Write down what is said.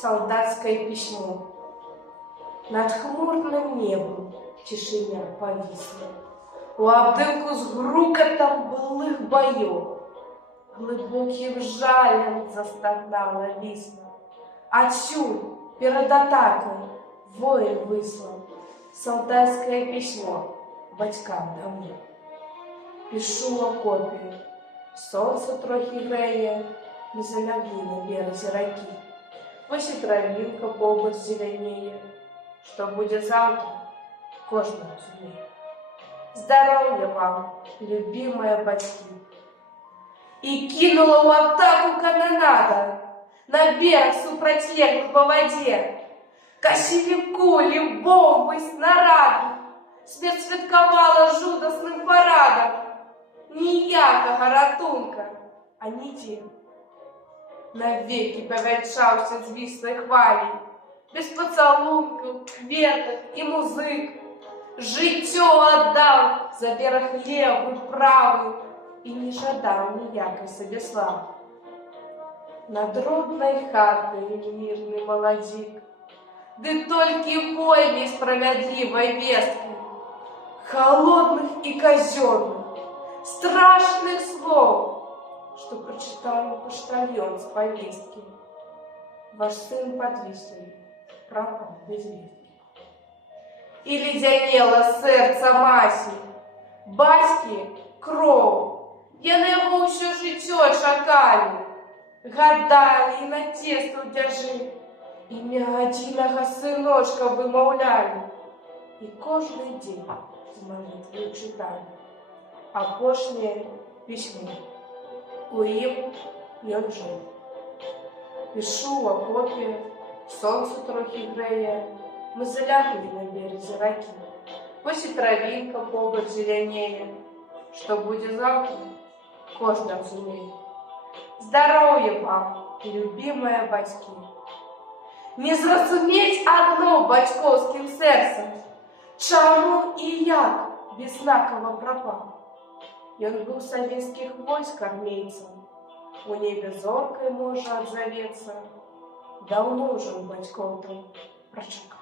солдатское письмо. Над хмурным небом тишиня повисла. У обдымку с грукотом былых боев глубоким жалем застогнала висла. Отсюд перед атакой воин выслал солдатское письмо батькам домой. Пишу окопі, сонце трохи греє, ми залягли на березі раки. Ось і травинка побач зеленіє, що буде завтра, кожен розуміє. Здоров'я вам, любимые батьки! И кинула в атаку канонада на берег супротивник по воде. Кошелевку, бомбы, снаряды, смерть святкувала жудосним парадом. Ніякого ратунка, а ніде. Навеки повенчався з вісною хвалі, без поцілунків, квіток і музик. Життя отдав за берег левий, правий і не жадав ніякої собі слави. Над родной хатой мирный молодик, да только вой несправедливой вестки, холодных и казенных, страшных слов, что прочитал почтальон с повестки. Ваш сын подвислый пропал без вестки. И леденело серце Масі, батьки кров, яны його все життя чекали, гадали і на тесто держи, ім'я одиного синочка вимовляли, і кожний день з молитвою читали. Апошнє письмо, у ім ён жив. Пишу в окопі, сонце трохи греє, ми залягли на березі раки. Ось і травинка побач зеленіє, що буде завтра, кожен розуміє. Здоров'я вам, любимые батьки! Не зрозуміть одно батьковським серцем, чому і як беззнаково пропав. Ён був советских войск армейцем, у небе зоркой може отзоветься, давно уже у батьков там прочекав.